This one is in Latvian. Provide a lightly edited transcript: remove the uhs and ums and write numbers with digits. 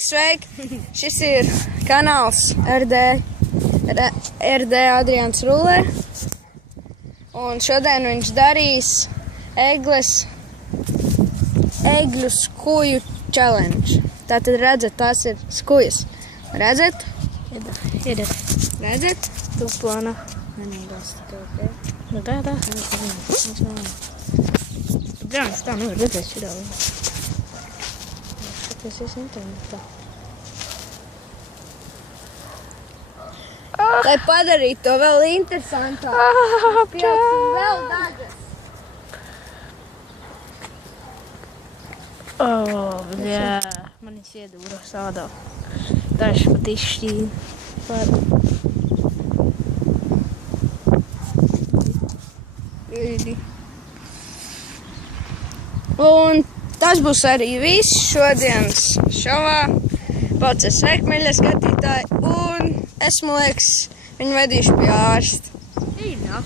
Sveiki! Šis ir kanāls RD Adrians Rullē. Un šodien viņš darīs egļu skuju challenge. Tātad redzat, tās ir skujas. Redzat? Ir. Redzat? Tu plānā. Nu tā. Tu brāns tā nevar redzēt šitā. Tas ir internetā. Lai padarītu to vēl interesantāk, pieliksim vēl dažas. Jā. Man viņš iedūra sādā. Dažs pat izšķīna. Un tas būs arī viss šodienas šovā. Paldies sveiki, skatītāji, un es, man liekas, viņu vedīšu pie ārsta. Ej, nāk,